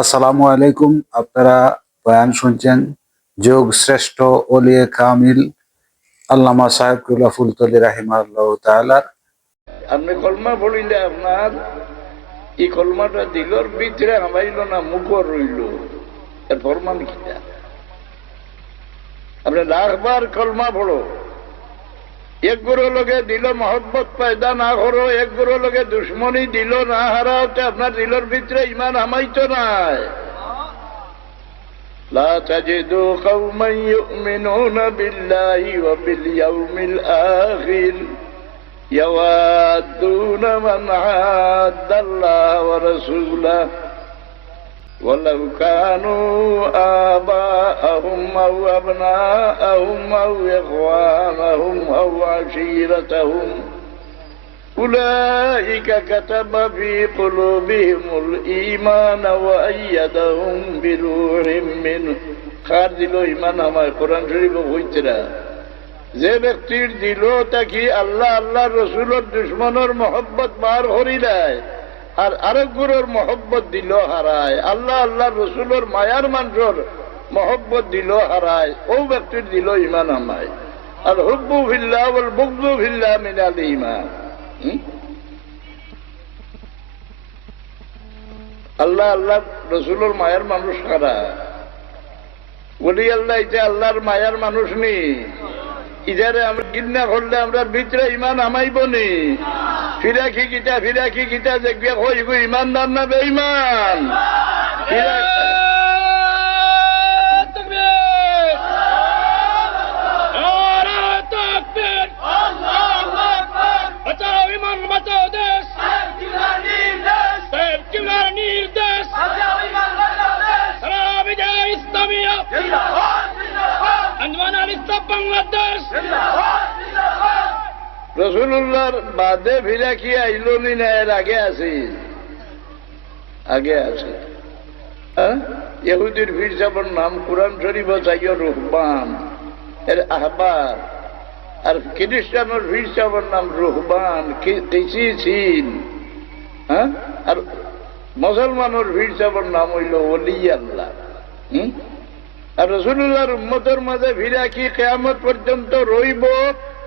আসসালামু আলাইকুম। আপনারা বয়ান শুনছেন যোগ শ্রেষ্ঠ ওলিয়ে কামিল আল্লামা সাহেবুল্লাহ ফুলতলি রাহিমাহুল্লাহ তাআলা। আপনি কলমা পড়িলে আপনার এই কলমাটা দিলর ভিতরে হামাইল না মুখর রইল, এর ফরমান কিনা? আপনি লাখবার কলমা পড়ো, এক গুরু লোকে দিল মহব্বত পয়দা না করো, এক গুরু লোকে দুশ্মনী দিল না হারাওতে আপনার দিলর ভিতরে ইমান হামাইতো নাই। لا تجد قوما يؤمنون بالله وباليوم الآخر يوادون من عاد الله ورسوله ولو كانوا آباءهم أو أبناءهم أو إخوانهم أو عشيرتهم أولئك كتب في قلوبهم الإيمان وأيدهم بروح منه। খার দিল ইমান আমায়, কোরআন শরীফ হইতরা যে ব্যক্তির দিল তাকে আল্লাহ আল্লাহ রসুলের দুশ্মনের মহব্বত বার করি দেয়, আর আরেক গুরুর মহব্বত দিল হারায়, আল্লাহ আল্লাহ রসুলের মায়ার মানুষের মহব্বত দিল হারায়, ও ব্যক্তির দিল ইমান আমায়। আর হুব্বু ফিল্লাহ ওয়াল বুগযু ফিল্লাহ মিনাল ঈমান। আল্লাহ আল্লাহ রসুলের মায়ার মানুষ কারা? বলি আল্লাহ এটা আল্লাহর মায়ার মানুষ নি, ইধারে আমরা ঘৃণা করলে আমরা ভিতরে ইমান আমাইব নি? ফিরাকি গীতা দেখবে কইব ইমানদার না বেঈমান? রসুল্লাহর বাদে ফিরাকি আইল নি না? এর আগে আছে? ইহুদির ফির সাহেবের নাম কুরআন শরীফ চাইও রুহবান, এর আহবার। আর খ্রিস্টানের ফির সাহেবের নাম রুহবান ছিল। আর মুসলমানের ফির সাহেবের নাম হইল ওলি আল্লাহ। আর রসুল্লাহর উম্মতের মাঝে ফিরাকি কিয়ামত পর্যন্ত রইব।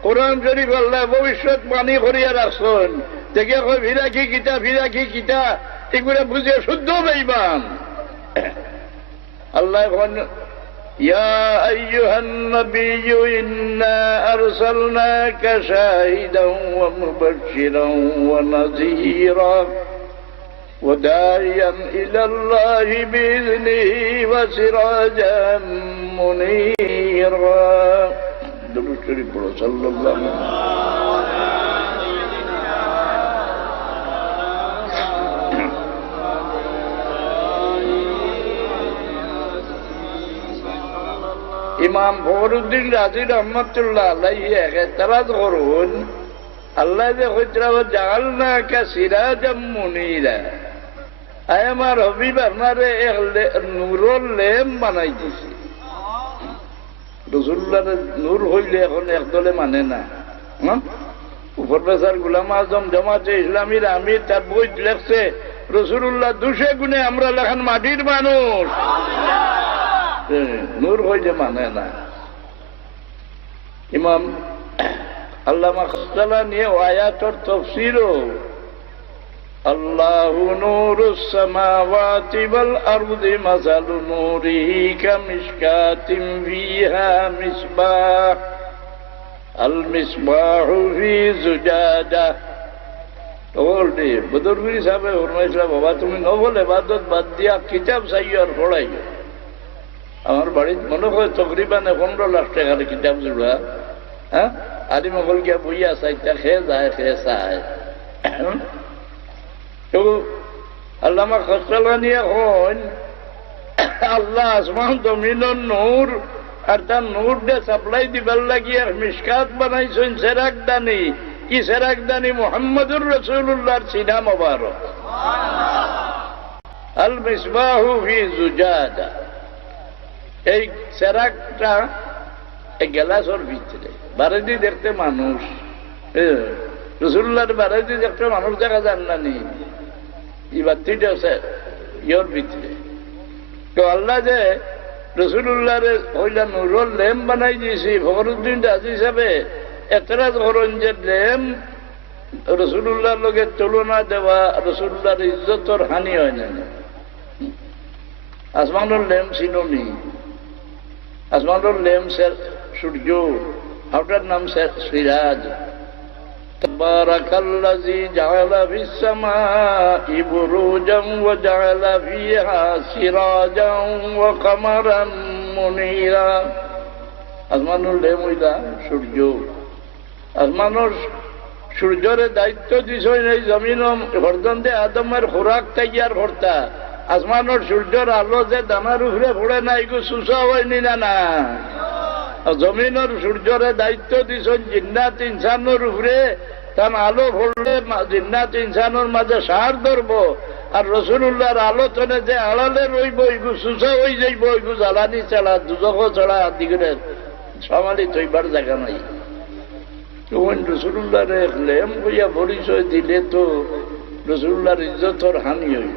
কোরআন শরীফ আল্লাহ ভবিষ্যৎ বাণী করিয়া রাখছেন। দেখে কই ফিরাকি কিতা এগুলো বুঝে শুদ্ধ বেঈমান। আল্লাহ ইয়া আইয়ুহান নাবিয়্যু ইন্না আরসালনাকা শাহিদান ওয়া মুবাশশিরান ওয়া নাযীরা ওয়া দা'iyan ইলা আল্লাহি বিইذনিহি ওয়া সিরাজাম মুনীরা। দুরূদ শরীফ পড়ো সাল্লাল্লাহু ইমাম ফখরুদ্দিন রাজি রহমতুল্লাহ আলাইহি এতরাজ করুন, আল্লাহ যে হইতরা জাআলনাকা সিরাজাম মুনীরা, আয় আমার হবিব আপনারে এক নূরের ল্যাম্প বানাই দিছি। রসুল্লাহর নূর হইলে এখন একদলে মানে না। প্রফেসর গুলাম আজম জামাতে ইসলামীর আমির তার বই লেখছে রসুল্লাহ 200 গুণে আমরা লেখান মাটির মানুষ। নূর হইলে মানে না। ইমাম আল্লামা খাসসালা নিয়ে আয়াতের তাফসীরও আল্লাহু নূরুস সামাওয়াতি ওয়াল আরদি মাসালু নূরিহি কামিশকাতিন ফিহা মিসবাহ আল মিসবাহু ফি জুজাজা। বলতে বদরগুরি সাহেব ফরমাইছিল, বাবা তুমি নফল ইবাদত বাদ দিয়া কিতাব চাইও আর পড়াইও। আমার বাড়িতে মনে হয় তকরিবান 15 লাখ টাকার কিতাব জোড়া। আদি মগল গিয়া বইয়া চাইটা খেয়ে যায়। তো আল্লামা খাসসালা নিয়ে হন আল্লাহ আসমান জমিনের নূর, আর তার নূর দিয়ে সাপ্লাই দিবার লাগিয়ে মিশকাত বানাইছেন সেরাকদানি। কি সেরাকদানি? মুহাম্মদুর রাসূলুল্লাহর সিনা মোবারক। আল মিসবাহু ফি জুজাজা, এই সেরাকটা এই গ্লাসের ভিতরে বারেদি দেখতে মানুষ, রসুল্লাহর বারেদি দেখতে মানুষ দেখা যান না নি। এই বাতিটা ইয়র ভিতরে তো আল্লাহ যে রসুল্লাহ হইলা নুরুল ল্যাম্প বানাই দিয়েছি, ফখরুদ্দিন রাজি হিসাবে এতরাজ করেন যে ল্যাম্প রসুল্লাহর লগে তুলনা দেওয়া রসুল্লাহর ইজ্জতর হানি হয় না। আসমানুল ল্যাম্প চিনি, আসমানুল ল্যাম্প সূর্য, আপনার নাম সিরাজ। তাবারাকাল্লাযী জাআলা ফিস সামাই বুরুজান ওয়া জাআলা ফিহা সিরাজান ওয়া কামারান মুনীরা। আসমানুল ল্যাম্প হইলা সূর্য। আসমানুর সূর্যরে দায়িত্ব দিছই এই জমিন হরদন্দে আদমের খোরাক তৈয়ার করতা। আসমানোর সূর্যর আলো যে দানার উপরে পড়ে না, এগুলো সুসা হয়নি না না। জমিনের সূর্যরে দায়িত্ব দিছন জিন্নাত ইনসানোর উপরে, তার আলো পড়লে জিন্নাত ইনসানোর মাঝে সার ধরব। আর রসুল্লাহর আলোচনে যে আড়ালে রইব, এগু সুসা হয়ে যাইব, এগু জ্বালানি ছাড়া দুজক ছাড়া দিগরে সমালি তৈবার জায়গা নাই। তখন রসুল্লাহর লেম বইয়া পরিচয় দিলে তো রসুল্লাহর ইজ্জতর হানি হইল।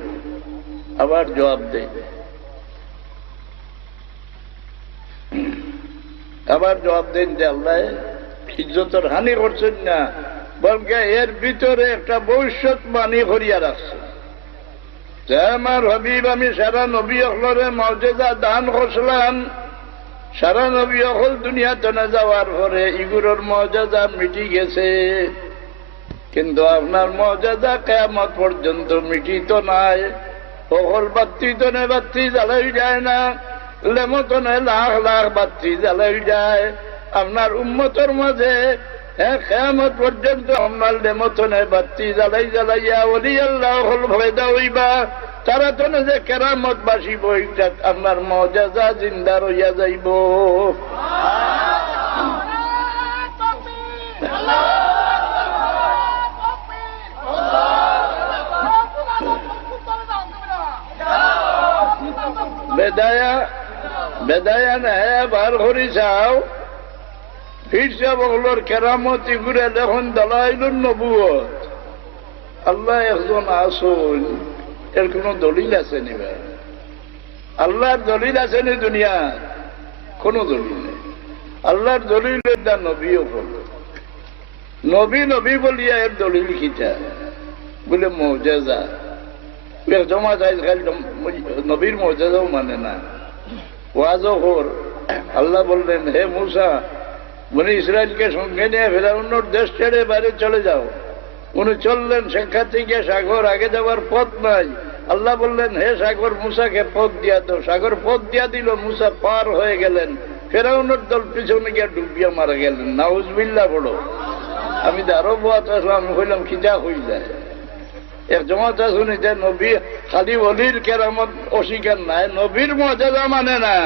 আবার জবাব দেয়, আবার জবাব দেন যে আল্লাহ ইজ্জতর হানি করছেন না, বলকে এর ভিতরে একটা ভবিষ্যৎবাণী করিয়া রাখছে যে আমার হবিব আমি সারা নবী অকলরে মর্যাদা দান করছিলাম। সারা নবী অকল দুনিয়াতে না যাওয়ার পরে ইগুলোর মর্যাদা মিটি গেছে, কিন্তু আপনার মর্যাদা কিয়ামত পর্যন্ত মিটিত নাই। অকল বাত্তি তো নে বাত্তি জ্বালাই যায় না, লেমতনে লাখ লাখ বাত্তি জ্বালাই যায়। আপনার উম্মতের মাঝে কিয়ামত পর্যন্ত আপনার লেমতনে বাত্তি জ্বালাই জ্বালাইয়া ওলি আল্লাহ হল ভয়দা হইবা। তারা তো না যে কেরামত বাসিব, এইটা আপনার মর্যাদা জিন্দা রইয়া যাইব। বেদায়া বেদায়া নেহে বার করি চাও, ফিরসা বগলোর কেরামতি ঘুরে দেখুন দলাইলুন নবুয়ত। আল্লাহ একজন আসুন, এর কোন দলিল আছে নি? আল্লাহর দলিল আছে নি দুনিয়া? কোন দলিল নেই। আল্লাহর দলিল নবীও বল, নবী নবী বলিয়া এর দলিল খিতা বলে মৌজাজা। জমা যায় খালি নবীর মৌজাজাও মানে না, ওয়াজও কর। আল্লাহ বললেন, হে মূসা, বনি ইসরায়েলকে সঙ্গে নিয়ে ফেরাউনের দেশ ছেড়ে বাইরে চলে যাও। উনি চললেন, সেখান থেকে সাগর, আগে যাওয়ার পথ নাই। আল্লাহ বললেন, হে সাগর, মূসাকে পথ দিয়া দাও। সাগর পথ দিয়া দিল, মূসা পার হয়ে গেলেন। ফেরাউনের দল পিছনে গিয়ে ডুবিয়া মারা গেলেন। নাউজুবিল্লাহ বড়। আমি তো আরো বাত আসলাম, আমি হইলাম খিজা হয়ে যায়। এক জমাতা শুনি যে নবী খালি অলির কেরামত অস্বীকার নাই, নবীর মর্যাদা মানে না।